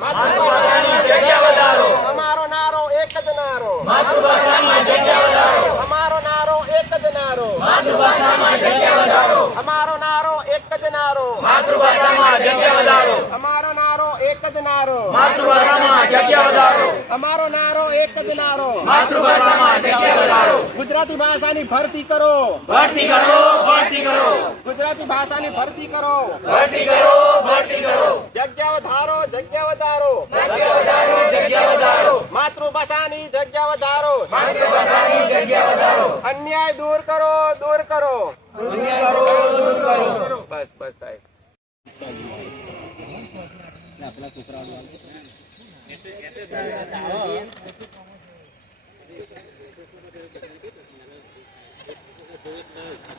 માતૃભાષાની જગ્યા વધારો. અમારો નારો એક જ નારો. માતૃભાષામાં જગ્યા વધારો. અમારો નારો એક જ નારો. માતૃભાષામાં જગ્યા વધારો. અમારો નારો એક જ નારો. માતૃભાષામાં જગ્યા વધારો. અમારો નારો એક જ નારો. માતૃભાષામાં જગ્યા વધારો. અમારો નારો એક જ નારો. માતૃભાષામાં જગ્યા વધારો. ગુજરાતી ભાષાની ભરતી કરો. ભરતી કરો, ભરતી કરો. ગુજરાતી ભાષાની ભરતી કરો. ભરતી કરો, ભરતી કરો. જગ્યા વધારો, જગ્યા વધારો. જગ્યા વધારો, જગ્યા વધારો. માતૃભાષાની જગ્યા વધારો. માતૃભાષાની જગ્યા વધારો. અન્યાય દૂર કરો, દૂર કરો. દૂર કરો, દૂર કરો. બસ બસ સાહેબ.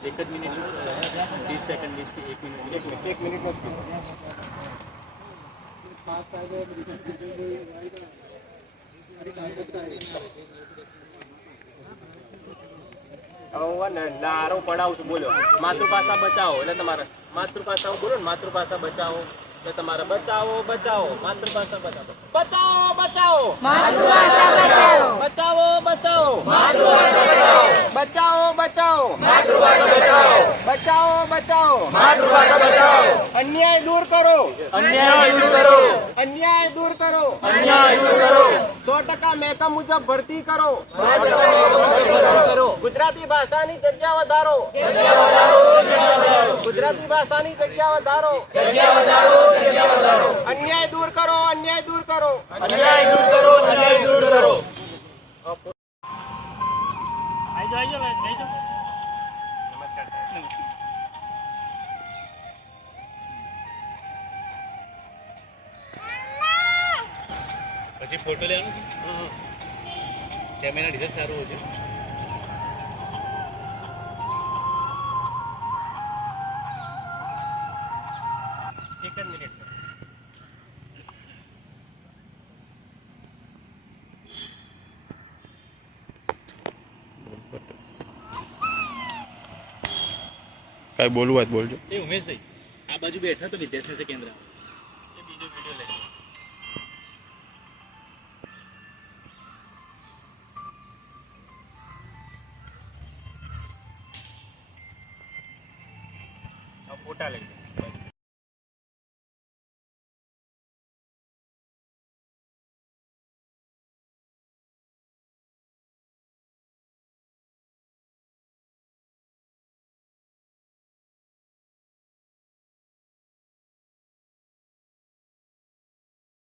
एक मिनट 20 सेकंड 1 मिनट નારો પડાવું છું. બોલો માતૃભાષા બચાવો એટલે તમારે માતૃભાષા બોલો ને. માતૃભાષા બચાવો એટલે તમારે બચાવો, બચાવો. માતૃભાષા બચાવો, બચાવો, બચાવો. માતૃભાષા બચાવો. બચાવો, બચાવો. માતૃભાષા બચાવો. બચાવો, બચાવો. માતૃભાષા બચાવો. બચાવો, બચાવો. માતૃભાષા બચાવો. અન્યાય દૂર કરો. અન્યાય દૂર કરો. અન્યાય દૂર કરો. અન્યાય દૂર કરો. 100% મહેકમ મુજબ ભરતી કરો. 100% કરો. ગુજરાતી ભાષાની જગ્યા વધારો. જગ્યા વધારો, જગ્યા વધારો. ગુજરાતી ભાષાની જગ્યા વધારો. જગ્યા વધારો, જગ્યા વધારો. અન્યાય દૂર કરો. અન્યાય દૂર કરો. અન્યાય દૂર કરો. અન્યાય દૂર કરો. પછી ફોટો લેવાનો કેમેરા ડિઝાઇન સારું છે. એક જ મિનિટ. કઈ બોલવું હોય તો બોલજો. એ ઉમેશભાઈ આ બાજુ બેઠા તો વિદ્યાશાસ્ત્ર કેન્દ્ર એ બીજો વિડીયો લઈ ફોટા લઈ